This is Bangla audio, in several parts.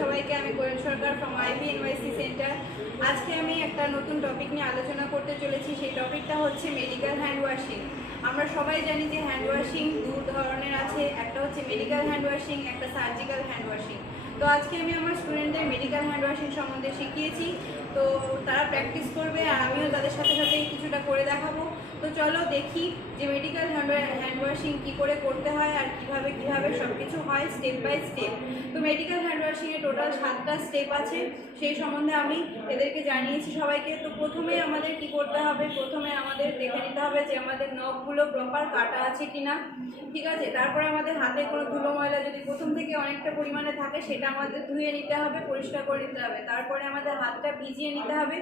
সবাইকে। আমি কোয়েল সরকার ফ্রম আইভি এনওয়াইসি সেন্টার। আজকে আমি একটা নতুন টপিক নিয়ে আলোচনা করতে চলেছি। সেই টপিকটা হচ্ছে মেডিকেল হ্যান্ড ওয়াশিং। আমরা সবাই জানি যে হ্যান্ড ওয়াশিং দু ধরনের আছে, একটা হচ্ছে মেডিকেল হ্যান্ড ওয়াশিং, একটা সার্জিক্যাল হ্যান্ড ওয়াশিং। তো আজকে আমি আমার স্টুডেন্টদের মেডিকেল হ্যান্ড ওয়াশিং সম্বন্ধে শিখিয়েছি। তো তারা প্র্যাকটিস করবে আর আমিও তাদের সাথে সাথে কিছুটা করে দেখাবো। তো চলো দেখি যে মেডিকেল হ্যান্ড ওয়াশিং কী করে করতে হয় আর কীভাবে সব কিছু হয় স্টেপ বাই স্টেপ। তো মেডিকেল হ্যান্ড ওয়াশিংয়ে টোটাল 7টা স্টেপ আছে, সেই সম্বন্ধে আমি এদেরকে জানিয়েছি সবাইকে। তো প্রথমে আমাদের কি করতে হবে, প্রথমে আমাদের দেখে নিতে হবে যে আমাদের নখগুলো প্রপার কাটা আছে কিনা, ঠিক আছে। তারপরে আমাদের হাতে কোনো ধুলো ময়লা যদি প্রথম থেকে অনেকটা পরিমাণে থাকে সেটা আমাদের ধুয়ে নিতে হবে, পরিষ্কার করে নিতে হবে। তারপরে আমাদের হাতটা ভিজিয়ে নিতে হবে।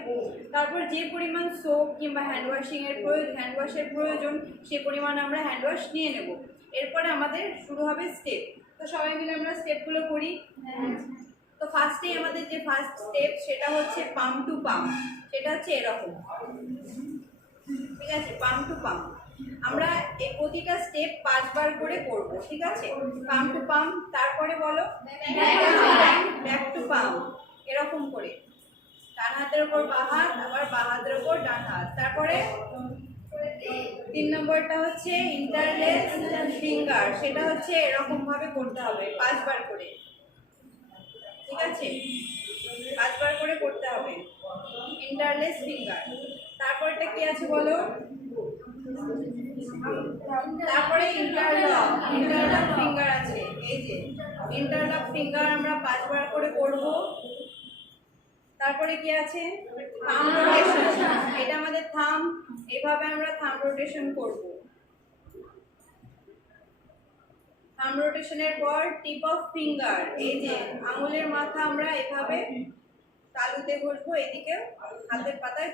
তারপর যে পরিমাণ সোপ কিংবা হ্যান্ড ওয়াশের প্রয়োজন সেই পরিমাণে আমরা হ্যান্ড ওয়াশ নিয়ে নেব। এরপরে আমাদের শুরু হবে স্টেপ। তো সবাই মিলে আমরা স্টেপগুলো করি। তো ফার্স্টেই আমাদের যে ফার্স্ট স্টেপ সেটা হচ্ছে পাম্প টু পাম্প। সেটা হচ্ছে এরকম, ঠিক আছে, পাম্প টু পাম্প। আমরা এই প্রতিটা স্টেপ 5 বার করে করব, ঠিক আছে। পাম্প টু পাম্প, তারপরে বলো ব্যাক টু পাম্প, এরকম করে ডান হাতের উপর বাঁ হাত, আবার বাঁ হাতের উপর ডান হাত। তারপরে 3 নম্বরটা হচ্ছে ইন্টারলেস ফিঙ্গার। সেটা হচ্ছে এরকম ভাবে করতে হবে 5 বার করে, ঠিক আছে, 5 বার করে করতে হবে ইন্টারলেস ফিঙ্গার। তারপরটা কি আছে বলো, তারপরে ইন্টারলক ফিঙ্গার আছে। এই যে ইন্টারলক ফিঙ্গার আমরা 5 বার করে করব। তারপরে কি আছে, থাম্ব রোটেশন। এটা আমাদের থাম্ব, এভাবে আমরা থাম্ব রোটেশন করব। থাম্ব রোটেশনের পর টিপ অফ ফিঙ্গার, এই যে আঙুলের মাথা আমরা এভাবে তালুতে ঘষবো, এদিকে হাতের পাতায়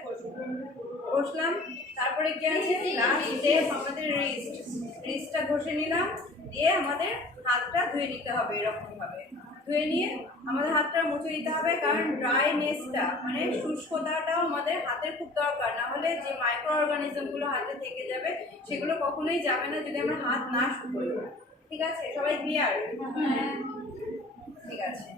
ঘষলাম। তারপরে কি আছে, লাস্ট স্টেপ আমাদের রিস্টটা ঘষে নিলাম, দিয়ে আমাদের হাতটা ধুয়ে নিতে হবে। এরকম ভাবে ধুয়ে নিয়ে আমাদের হাতটা মুছে দিতে হবে, কারণ ড্রাইনেসটা মানে শুষ্কতাটাও আমাদের হাতের খুব দরকার। না হলে যে মাইক্রো অর্গানিজমগুলো হাতে থেকে যাবে সেগুলো কখনোই যাবে না যদি আমরা হাত না শুকোই, ঠিক আছে। সবাই ক্লিয়ার? ঠিক আছে।